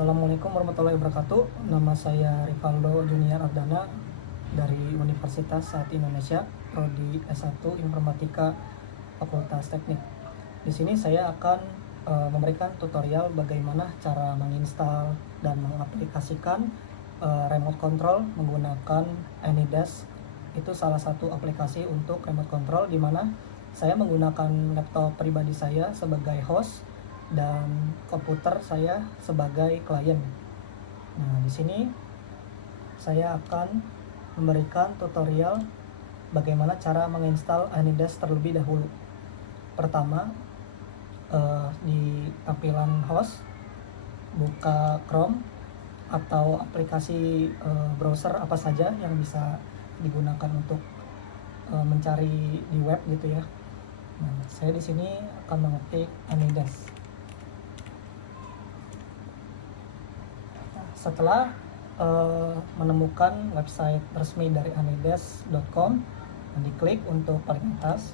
Assalamualaikum warahmatullahi wabarakatuh. Nama saya Rivaldo Junior Ardana dari Universitas Saat Indonesia, Prodi S1 Informatika Fakultas Teknik. Di sini saya akan memberikan tutorial bagaimana cara menginstal dan mengaplikasikan remote control menggunakan AnyDesk. Itu salah satu aplikasi untuk remote control di mana saya menggunakan laptop pribadi saya sebagai host dan komputer saya sebagai klien. Nah, di sini saya akan memberikan tutorial bagaimana cara menginstal AnyDesk terlebih dahulu. Pertama, di tampilan host, buka Chrome atau aplikasi browser apa saja yang bisa digunakan untuk mencari di web gitu ya. Nah, saya di sini akan mengetik AnyDesk. Setelah menemukan website resmi dari anydesk.com, diklik untuk paling atas.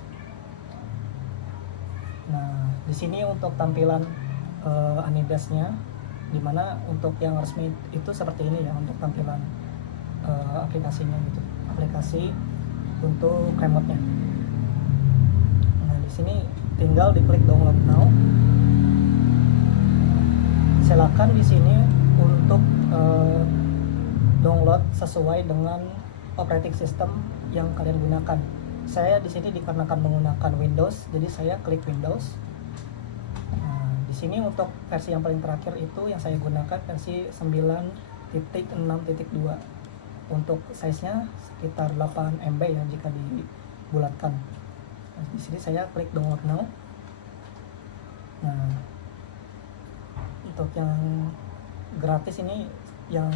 Nah, di sini untuk tampilan AnyDesk-nya, dimana untuk yang resmi itu seperti ini ya, untuk tampilan aplikasinya gitu, aplikasi untuk remote-nya. Nah, di sini tinggal diklik download now. Silakan di sini untuk download sesuai dengan operating system yang kalian gunakan. Saya di sini dikarenakan menggunakan Windows, jadi saya klik Windows. Nah, di sini untuk versi yang paling terakhir itu yang saya gunakan versi 9.6.2. Untuk size-nya sekitar 8 MB ya jika dibulatkan. Nah, di sini saya klik download now. Nah, untuk yang gratis ini, yang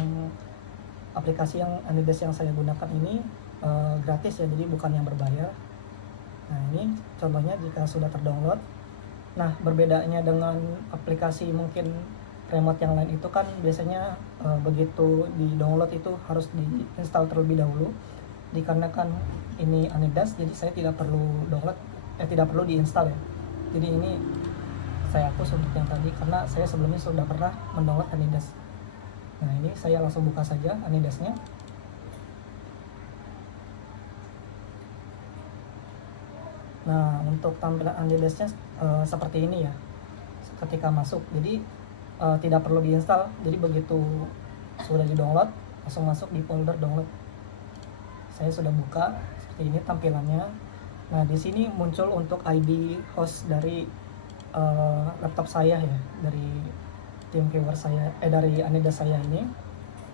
aplikasi yang AnyDesk yang saya gunakan ini gratis ya, jadi bukan yang berbayar. Nah, ini contohnya jika sudah terdownload. Nah, berbedanya dengan aplikasi mungkin remote yang lain itu kan biasanya begitu di download itu harus diinstal terlebih dahulu. Dikarenakan ini AnyDesk, jadi saya tidak perlu download, tidak perlu diinstal ya. Jadi ini saya hapus untuk yang tadi karena saya sebelumnya sudah pernah mendownload AnyDesk. Nah, ini saya langsung buka saja AnyDesk-nya. Nah, untuk tampilan AnyDesk-nya seperti ini ya ketika masuk. Jadi tidak perlu diinstal. Jadi begitu sudah di-download, langsung masuk di folder download. Saya sudah buka seperti ini tampilannya. Nah, di sini muncul untuk ID host dari laptop saya ya, dari TeamViewer saya, dari AnyDesk saya ini.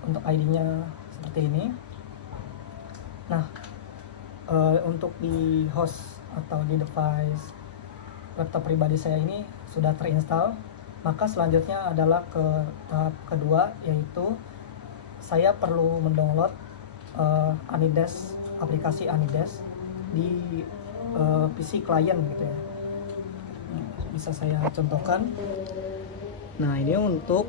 Untuk ID-nya seperti ini. Nah, untuk di host atau di device laptop pribadi saya ini sudah terinstall. Maka selanjutnya adalah ke tahap kedua, yaitu saya perlu mendownload AnyDesk, aplikasi AnyDesk di PC klien gitu ya. Bisa saya contohkan. Nah, ini untuk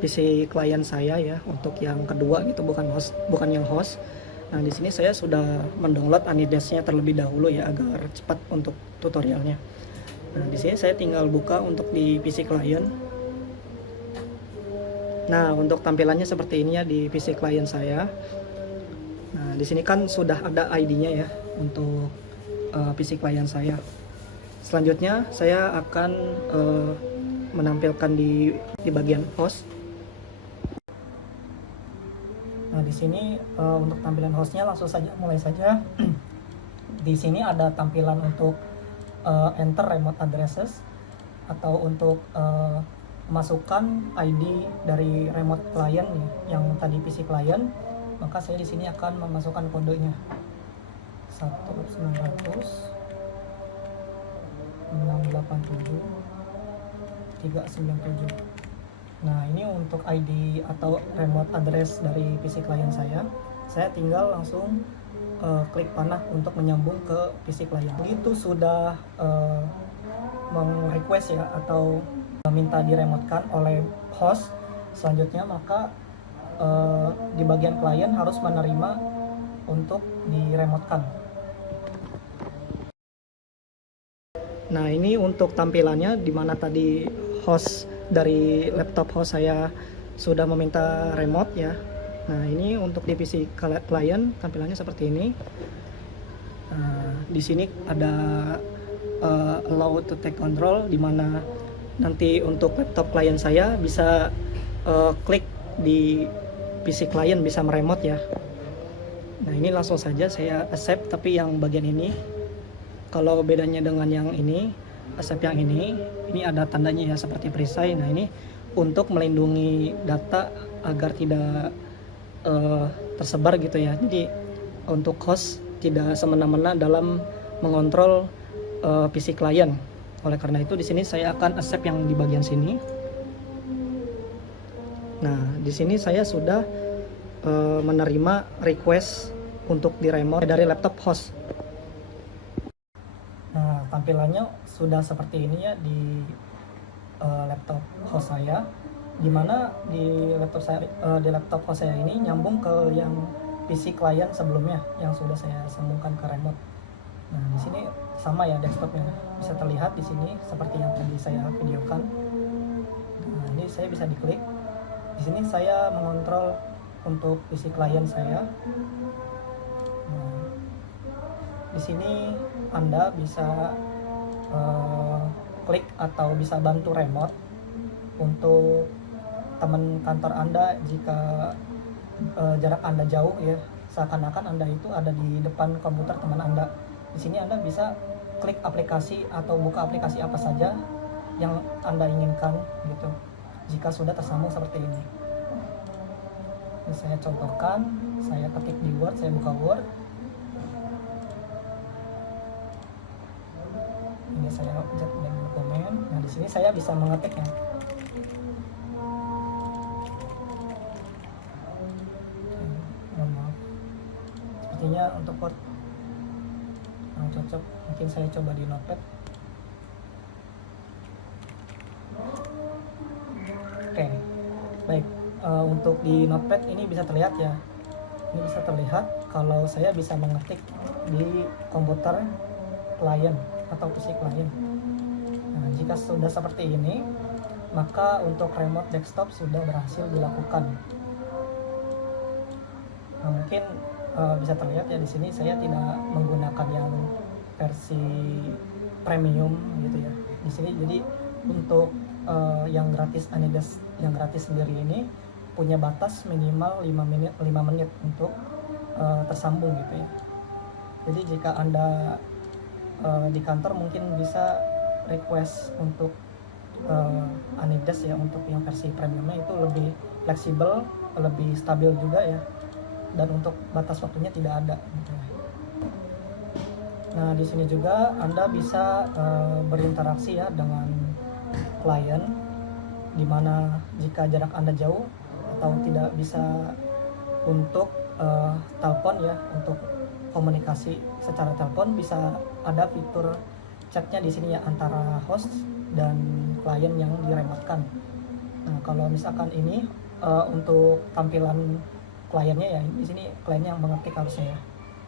PC klien saya ya, untuk yang kedua gitu, bukan yang host. Nah, di sini saya sudah mendownload AnyDesk-nya terlebih dahulu ya, agar cepat untuk tutorialnya. Nah, di sini saya tinggal buka untuk di PC klien. Nah, untuk tampilannya seperti ini ya di PC klien saya. Nah, di sini kan sudah ada ID-nya ya untuk PC klien saya. Selanjutnya saya akan menampilkan di bagian host. Nah, di sini untuk tampilan hostnya langsung saja mulai saja. Di sini ada tampilan untuk enter remote addresses atau untuk masukkan ID dari remote client yang tadi PC client. Maka saya di sini akan memasukkan kodenya 1.900.687.397. Nah, ini untuk ID atau remote address dari PC klien saya. Saya tinggal langsung klik panah untuk menyambung ke PC klien. Itu sudah meng-request ya atau minta diremotekan oleh host. Selanjutnya maka di bagian klien harus menerima untuk diremotekan. Nah, ini untuk tampilannya, di mana tadi host dari laptop host saya sudah meminta remote ya. Nah, ini untuk di PC klien tampilannya seperti ini. Di sini ada allow to take control, di mana nanti untuk laptop klien saya bisa klik di PC klien, bisa meremote ya. Nah, ini langsung saja saya accept, tapi yang bagian ini, kalau bedanya dengan yang ini, accept yang ini ada tandanya ya seperti perisai. Nah, ini untuk melindungi data agar tidak tersebar gitu ya. Jadi untuk host tidak semena-mena dalam mengontrol PC klien. Oleh karena itu di sini saya akan accept yang di bagian sini. Nah, di sini saya sudah menerima request untuk di remote dari laptop host. Nah, tampilannya sudah seperti ini ya di laptop host saya, dimana di laptop host saya ini nyambung ke yang PC klien sebelumnya yang sudah saya sambungkan ke remote. Nah, di sini sama ya desktopnya, bisa terlihat di sini seperti yang tadi saya videokan. Nah, ini saya bisa diklik. Di sini saya mengontrol untuk PC klien saya. Nah, di sini Anda bisa klik atau bisa bantu remote untuk teman kantor Anda jika jarak Anda jauh ya, seakan-akan Anda itu ada di depan komputer teman Anda. Di sini Anda bisa klik aplikasi atau buka aplikasi apa saja yang Anda inginkan gitu, jika sudah tersambung seperti ini. Ini saya contohkan, saya ketik di Word, saya buka Word. Ini saya objek dan dokumen. Nah, di sini saya bisa mengetik ya. Mohon maaf. Sepertinya untuk Word yang cocok, mungkin saya coba di Notepad. Oke, baik. Untuk di Notepad ini bisa terlihat ya. Ini bisa terlihat kalau saya bisa mengetik di komputer klien atau PC klien. Nah, jika sudah seperti ini, maka untuk remote desktop sudah berhasil dilakukan. Nah, mungkin bisa terlihat ya di sini saya tidak menggunakan yang versi premium gitu ya. Di sini jadi untuk yang gratis Anides yang gratis sendiri ini punya batas minimal 5 menit untuk tersambung gitu ya. Jadi jika Anda di kantor mungkin bisa request untuk Anides ya, untuk yang versi premiumnya itu lebih fleksibel, lebih stabil juga ya, dan untuk batas waktunya tidak ada gitu ya. Nah, di sini juga Anda bisa berinteraksi ya dengan klien, dimana jika jarak Anda jauh atau tidak bisa untuk telepon ya, untuk komunikasi secara telepon, bisa ada fitur chatnya di sini ya antara host dan klien yang diremotekan. Nah, kalau misalkan ini untuk tampilan kliennya ya, di sini kliennya yang mengetik harusnya ya.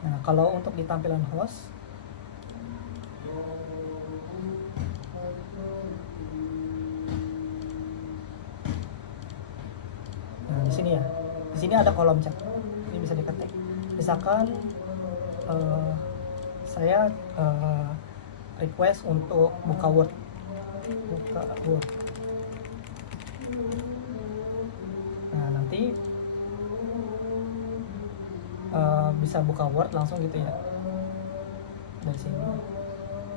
Nah, kalau untuk di tampilan host, nah di sini ya, di sini ada kolom chat, ini bisa diketik. Misalkan saya request untuk buka Word. Nah, nanti bisa buka Word langsung gitu ya dari sini.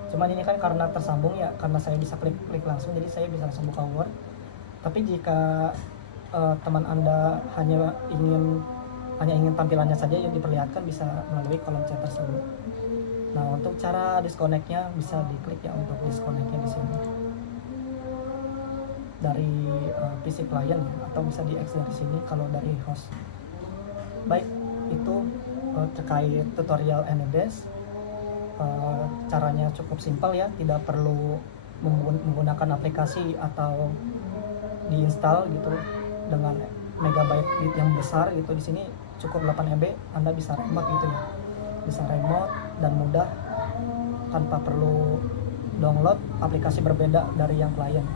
Cuman ini kan karena tersambung ya, karena saya bisa klik langsung, jadi saya bisa langsung buka Word. Tapi jika teman Anda hanya ingin tampilannya saja yang diperlihatkan, bisa melalui kolom chat tersebut. Nah, untuk cara disconnect-nya bisa diklik ya, untuk disconnect-nya di sini dari PC klien ya, atau bisa di-exit dari sini kalau dari host. Baik, itu terkait tutorial Anides. Caranya cukup simpel ya, tidak perlu menggunakan aplikasi atau diinstal gitu dengan megabyte yang besar gitu. Di sini cukup 8 MB, Anda bisa remote gitu ya, bisa remote dan mudah tanpa perlu download aplikasi berbeda dari yang klien.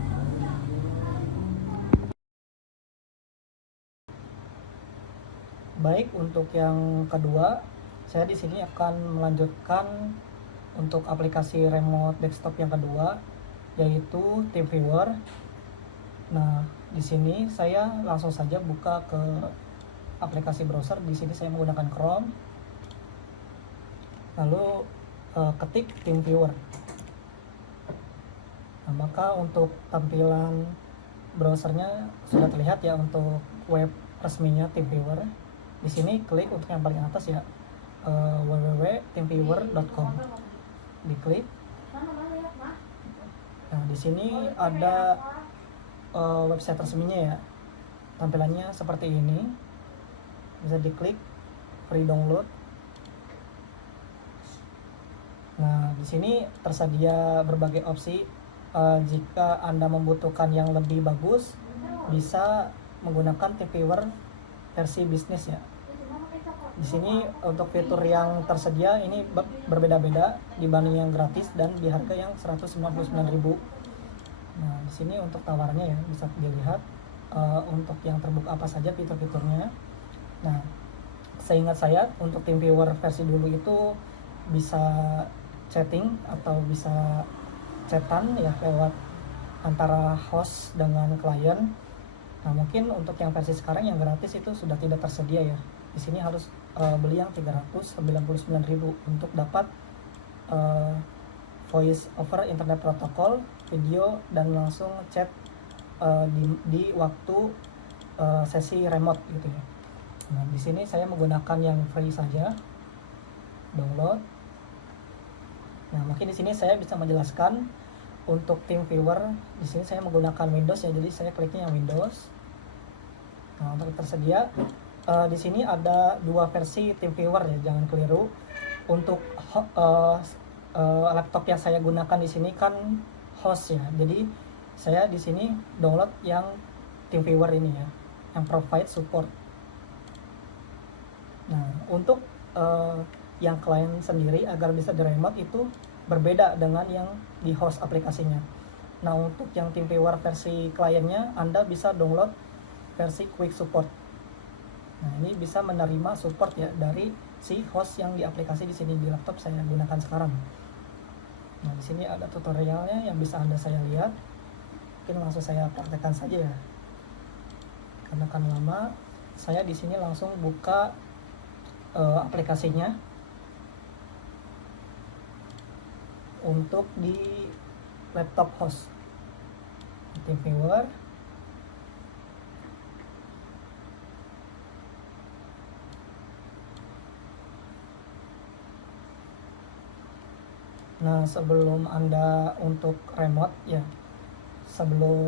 Baik, untuk yang kedua, saya di sini akan melanjutkan untuk aplikasi remote desktop yang kedua, yaitu TeamViewer. Nah, di sini saya langsung saja buka ke aplikasi browser. Di sini saya menggunakan Chrome. Lalu ketik TeamViewer. Nah, maka untuk tampilan browsernya sudah terlihat ya untuk web resminya TeamViewer. Di sini klik untuk yang paling atas ya, www.teamviewer.com. Diklik. Nah, di sini ada website resminya ya. Tampilannya seperti ini. Bisa diklik free download. Nah, di sini tersedia berbagai opsi. Jika Anda membutuhkan yang lebih bagus, bisa menggunakan TeamViewer versi bisnis ya. Di sini untuk fitur yang tersedia ini berbeda-beda dibanding yang gratis dan di harga yang 199.000. Nah, di sini untuk tawarannya ya bisa dilihat untuk yang terbuka apa saja fitur-fiturnya. Nah, seingat saya untuk TeamViewer versi dulu itu bisa chatting atau bisa chatan ya lewat antara host dengan klien. Nah, mungkin untuk yang versi sekarang yang gratis itu sudah tidak tersedia ya. Di sini harus beli yang 399.000 untuk dapat voice over internet protocol, video, dan langsung chat di waktu sesi remote gitu ya. Nah, di sini saya menggunakan yang free saja, download. Nah, mungkin di sini saya bisa menjelaskan untuk TeamViewer. Di sini saya menggunakan Windows ya, jadi saya kliknya yang Windows. Nah, untuk tersedia di sini ada dua versi TeamViewer ya, jangan keliru. Untuk laptop yang saya gunakan di sini kan host ya, jadi saya di sini download yang TeamViewer ini ya, yang provide support. Nah, untuk yang klien sendiri agar bisa di remote itu berbeda dengan yang di host aplikasinya. Nah, untuk yang TeamViewer versi kliennya Anda bisa download versi Quick Support. Nah, ini bisa menerima support ya dari si host yang di aplikasi di sini di laptop saya gunakan sekarang. Nah, di sini ada tutorialnya yang bisa saya lihat. Mungkin langsung saya praktekkan saja ya. Karena kan lama, saya di sini langsung buka aplikasinya untuk di laptop host TeamViewer. Nah, sebelum Anda untuk remote ya,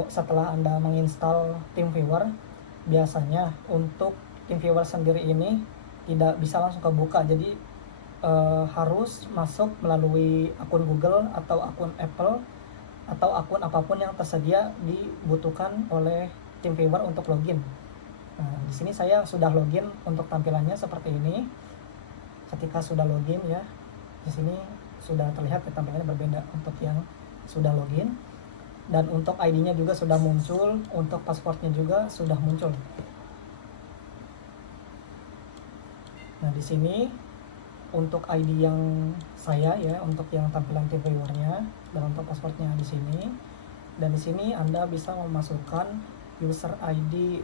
setelah Anda menginstal TeamViewer, biasanya untuk TeamViewer sendiri ini tidak bisa langsung kebuka, jadi harus masuk melalui akun Google atau akun Apple atau akun apapun yang tersedia dibutuhkan oleh TeamViewer untuk login. Nah, di sini saya sudah login, untuk tampilannya seperti ini. Ketika sudah login ya, di sini sudah terlihat tampilannya berbeda untuk yang sudah login, dan untuk ID-nya juga sudah muncul, untuk passwordnya juga sudah muncul. Nah, di sini untuk ID yang saya ya, untuk yang tampilan TeamViewer-nya, dan untuk passwordnya di sini. Dan di sini Anda bisa memasukkan user ID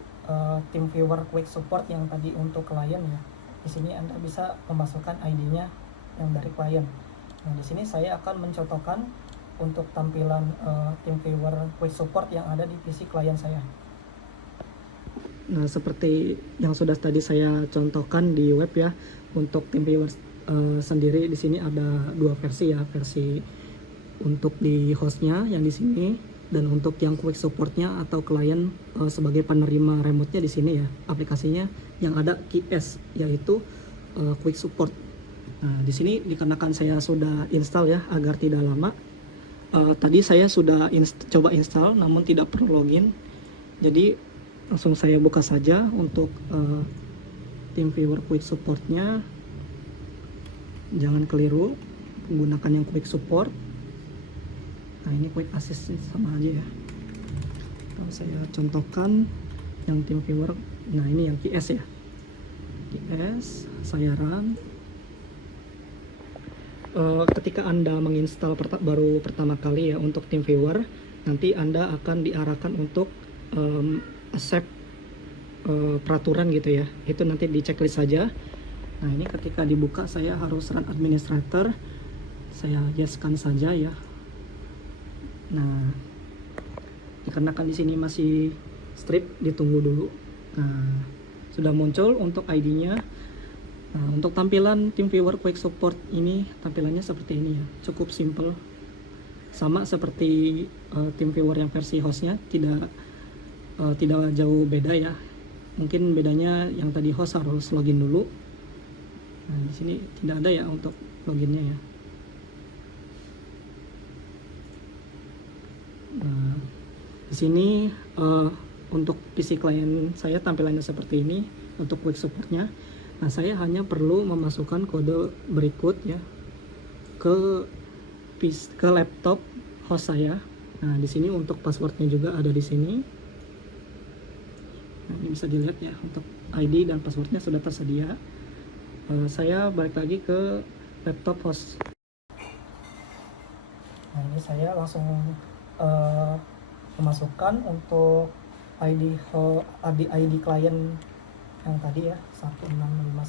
TeamViewer Quick Support yang tadi untuk klien ya. Di sini Anda bisa memasukkan ID-nya yang dari klien. Nah, di sini saya akan mencontohkan untuk tampilan TeamViewer Quick Support yang ada di PC klien saya. Nah, seperti yang sudah tadi saya contohkan di web ya, untuk TeamViewer sendiri di sini ada dua versi ya, versi untuk di hostnya yang di sini, dan untuk yang Quick Supportnya atau klien sebagai penerima remote-nya di sini ya, aplikasinya yang ada QS yaitu Quick Support. Nah, di sini dikarenakan saya sudah install ya agar tidak lama. Tadi saya sudah coba install namun tidak perlu login. Jadi langsung saya buka saja untuk TeamViewer Quick Support-nya. Jangan keliru menggunakan yang Quick Support. Nah, ini Quick Assist sama aja ya. Kalau saya contohkan yang TeamViewer, nah ini yang QS ya. yes, saya run. Ketika Anda menginstal baru pertama kali ya untuk TeamViewer, nanti Anda akan diarahkan untuk accept peraturan gitu ya. Itu nanti di checklist saja. Nah, ini ketika dibuka saya harus run administrator. Saya yeskan saja ya. Nah, dikarenakan di sini masih strip, ditunggu dulu. Nah, sudah muncul untuk ID-nya. Nah, untuk tampilan TeamViewer Quick Support ini tampilannya seperti ini ya, cukup simple, sama seperti TeamViewer yang versi hostnya, tidak jauh beda ya. Mungkin bedanya yang tadi host harus login dulu. Nah, di sini tidak ada ya untuk loginnya ya. Nah, di sini untuk PC klien saya tampilannya seperti ini untuk Quick Supportnya. Nah, saya hanya perlu memasukkan kode berikut ya ke laptop host saya. Nah, di sini untuk passwordnya juga ada di sini. Nah, ini bisa dilihat ya, untuk ID dan passwordnya sudah tersedia. Saya balik lagi ke laptop host. Nah, ini saya langsung memasukkan untuk ID klien yang tadi ya, 1659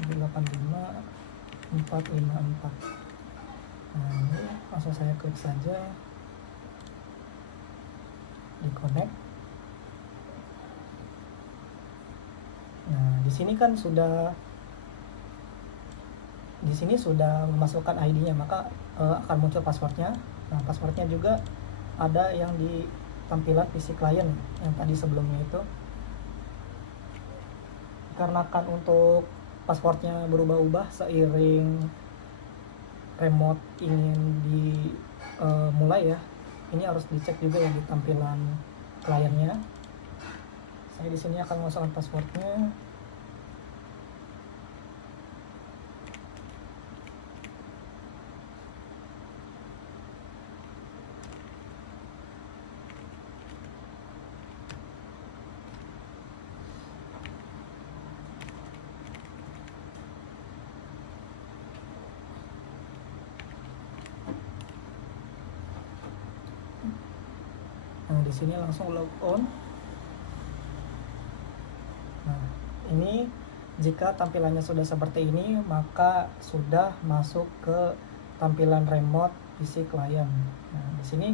785 454. Nah, ini langsung saya klik saja di connect. Nah, di sini kan sudah memasukkan ID-nya, maka akan muncul passwordnya. Nah, passwordnya juga ada yang di tampilan PC klien yang tadi sebelumnya itu. Karena kan untuk passwordnya berubah-ubah seiring remote ingin dimulai ya, ini harus dicek juga ya di tampilan kliennya. Saya di sini akan memasukkan passwordnya. Nah, di sini langsung log on. Nah, ini jika tampilannya sudah seperti ini, maka sudah masuk ke tampilan remote PC klien. Nah, di sini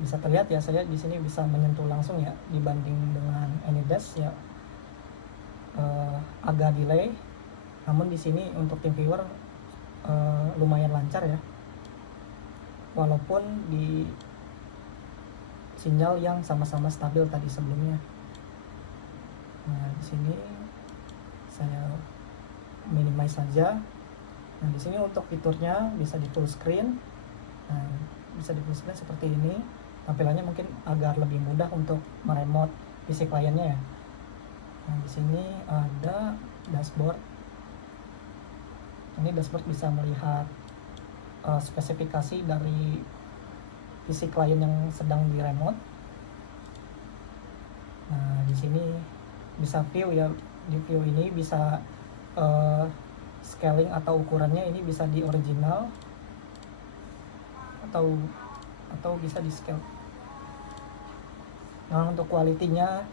bisa terlihat ya, saya di sini bisa menyentuh langsung ya, dibanding dengan AnyDesk ya agak delay. Namun di sini untuk TeamViewer lumayan lancar ya, walaupun di sinyal yang sama-sama stabil tadi sebelumnya. Nah, di sini saya minimize saja. Nah, di sini untuk fiturnya bisa di full screen. Nah, bisa di full screen seperti ini. Tampilannya mungkin agar lebih mudah untuk meremote PC kliennya ya. Nah, di sini ada dashboard. Ini dashboard bisa melihat spesifikasi dari PC klien yang sedang di remote. Nah, di sini bisa view ya, di view ini bisa scaling atau ukurannya ini bisa di original atau bisa di scale. Nah, untuk quality-nya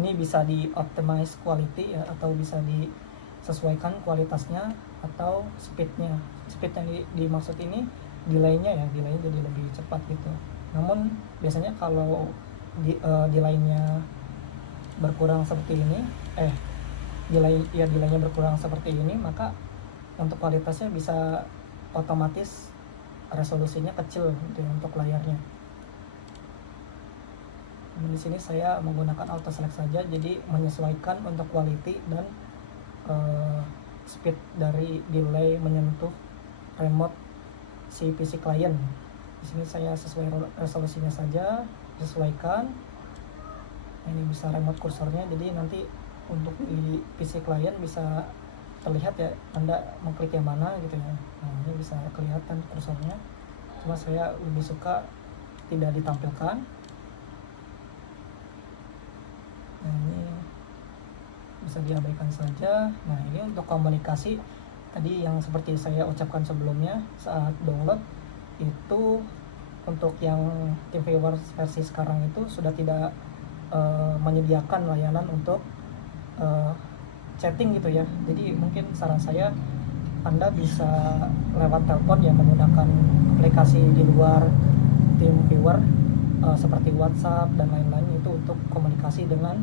ini bisa di optimize quality ya, atau bisa disesuaikan kualitasnya atau speednya. Speed yang dimaksud ini delaynya jadi lebih cepat gitu. Namun biasanya kalau delaynya berkurang seperti ini, delaynya berkurang seperti ini, maka untuk kualitasnya bisa otomatis resolusinya kecil gitu ya, untuk layarnya. Nah, di sini saya menggunakan auto select saja, jadi menyesuaikan untuk quality dan speed dari delay menyentuh remote si PC klien. Di sini saya sesuai resolusinya saja, sesuaikan. Ini bisa remote kursornya, jadi nanti untuk di PC klien bisa terlihat ya, Anda mengklik yang mana gitu ya. Nah, ini bisa kelihatan kursornya. Cuma saya lebih suka tidak ditampilkan. Nah, ini bisa diabaikan saja. Nah, ini untuk komunikasi tadi yang seperti saya ucapkan sebelumnya saat download itu, untuk yang TeamViewer versi sekarang itu sudah tidak menyediakan layanan untuk chatting gitu ya. Jadi mungkin saran saya Anda bisa lewat telepon ya, menggunakan aplikasi di luar TeamViewer seperti WhatsApp dan lain-lain, itu untuk komunikasi dengan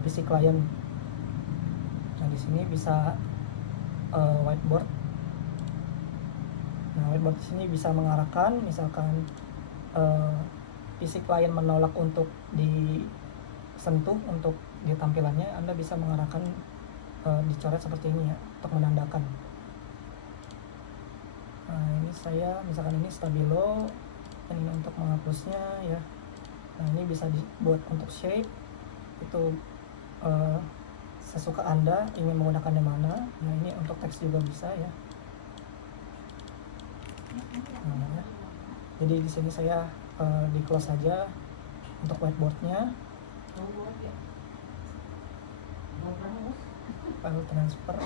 PC klien. Nah, di sini bisa whiteboard. Nah, whiteboard di sini bisa mengarahkan, misalkan PC klien menolak untuk disentuh untuk di tampilannya, Anda bisa mengarahkan dicoret seperti ini ya, untuk menandakan. Nah, ini saya misalkan ini stabilo, ini untuk menghapusnya ya. Nah, ini bisa dibuat untuk shape, itu sesuka Anda ingin menggunakan yang mana. Nah, ini untuk teks juga bisa ya. Nah, jadi di sini saya di close saja untuk whiteboardnya. File transfer.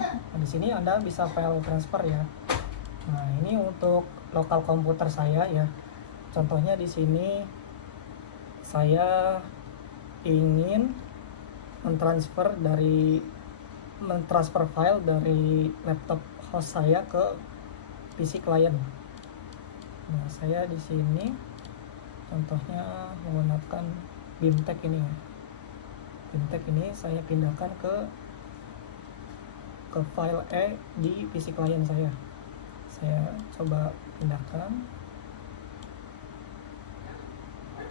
Nah, di sini Anda bisa file transfer ya. Nah, ini untuk lokal komputer saya ya. Contohnya di sini saya ingin mentransfer file dari laptop host saya ke PC klien. Nah, saya di sini contohnya menggunakan BIMTech ini ya. BIMTech ini saya pindahkan ke file E di PC klien saya. Saya coba pindahkan.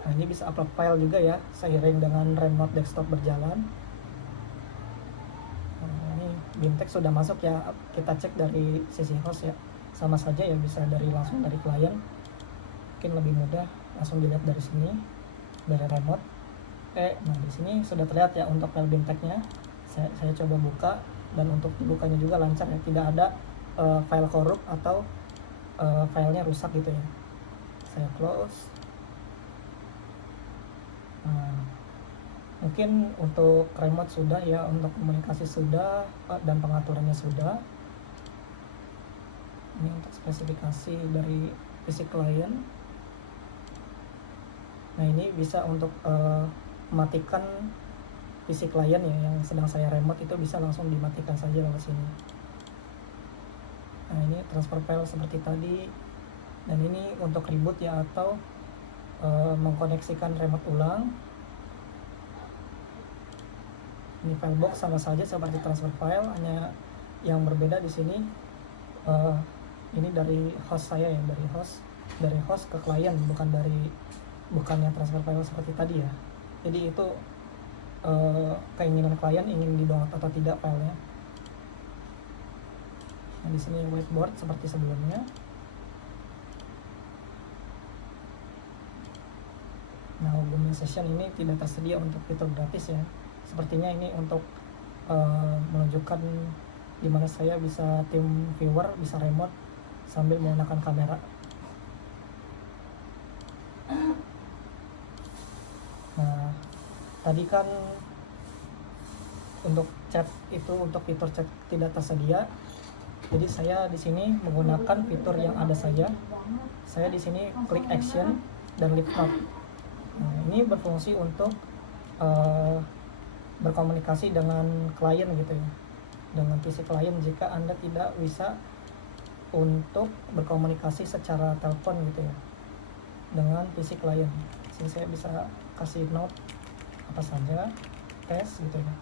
Nah, ini bisa upload file juga ya, seiring dengan remote desktop berjalan. Nah, ini BIMTech sudah masuk ya, kita cek dari sisi host ya. Sama saja ya, bisa langsung dari klien. Mungkin lebih mudah langsung dilihat dari sini, dari remote. Nah, di sini sudah terlihat ya untuk file BIMTech-nya. Saya coba buka, dan untuk dibukanya juga lancar ya, tidak ada file korup atau filenya rusak gitu ya. Saya close. Nah, mungkin untuk remote sudah ya, untuk komunikasi sudah, dan pengaturannya sudah. Ini untuk spesifikasi dari PC klien. Nah, ini bisa untuk mematikan PC klien ya, yang sedang saya remote itu bisa langsung dimatikan saja lewat sini. Nah, ini transfer file seperti tadi, dan ini untuk reboot ya, atau mengkoneksikan remote ulang. Ini file box sama saja seperti transfer file, hanya yang berbeda di sini ini dari host saya ya, dari host ke klien, bukan yang transfer file seperti tadi ya. Jadi itu keinginan klien ingin di-download atau tidak filenya. Nah, di sini whiteboard seperti sebelumnya. Nah, Organization ini tidak tersedia untuk fitur gratis ya. Sepertinya ini untuk menunjukkan dimana saya bisa TeamViewer, bisa remote sambil menggunakan kamera. Nah, tadi kan untuk chat itu, untuk fitur chat tidak tersedia. Jadi saya di sini menggunakan fitur yang ada saja. Saya di sini klik action dan lift up. Nah, ini berfungsi untuk berkomunikasi dengan klien gitu ya, dengan PC klien jika Anda tidak bisa untuk berkomunikasi secara telepon gitu ya dengan PC klien. Jadi saya bisa kasih note apa saja, tes gitu ya.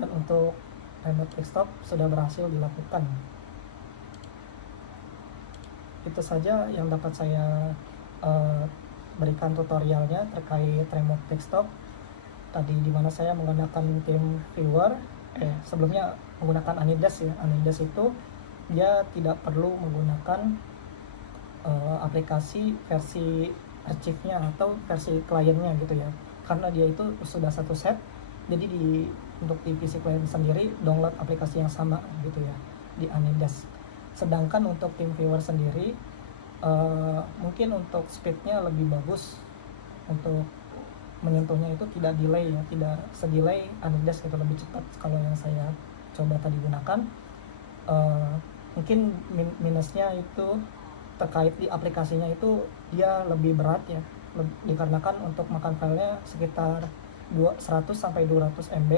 Dan untuk remote desktop sudah berhasil dilakukan. Itu saja yang dapat saya berikan tutorialnya terkait remote desktop tadi, dimana saya menggunakan TeamViewer. Sebelumnya menggunakan Anydesk ya. Anydesk itu dia tidak perlu menggunakan aplikasi versi archive-nya atau versi kliennya gitu ya, karena dia itu sudah satu set. Jadi untuk di PC klien sendiri download aplikasi yang sama gitu ya di Anydesk. Sedangkan untuk TeamViewer sendiri mungkin untuk speednya lebih bagus untuk menyentuhnya itu tidak delay ya, tidak sedelay Anydesk gitu, lebih cepat kalau yang saya coba tadi gunakan. Mungkin minusnya itu terkait di aplikasinya itu dia lebih berat ya, dikarenakan untuk makan filenya sekitar 100 sampai 200 MB.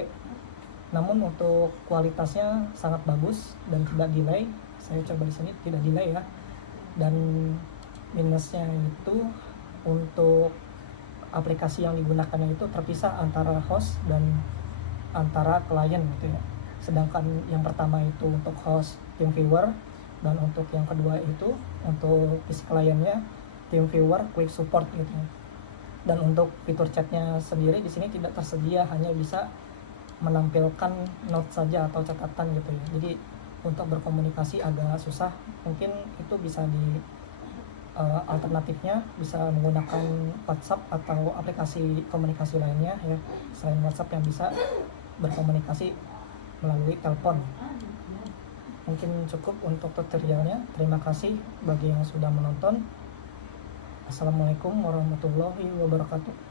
Namun untuk kualitasnya sangat bagus dan tidak delay. Saya coba di sini tidak delay ya. Dan minusnya itu untuk aplikasi yang digunakannya itu terpisah antara host dan antara klien gitu ya. Sedangkan yang pertama itu untuk host TeamViewer, dan untuk yang kedua itu untuk isi kliennya TeamViewer Quick Support gitu. Dan untuk fitur chatnya sendiri di sini tidak tersedia, hanya bisa menampilkan note saja atau catatan gitu ya. Jadi untuk berkomunikasi agak susah. Mungkin itu bisa di alternatifnya bisa menggunakan WhatsApp atau aplikasi komunikasi lainnya ya, selain WhatsApp yang bisa berkomunikasi melalui telepon. Mungkin cukup untuk tutorialnya. Terima kasih bagi yang sudah menonton. Assalamualaikum warahmatullahi wabarakatuh.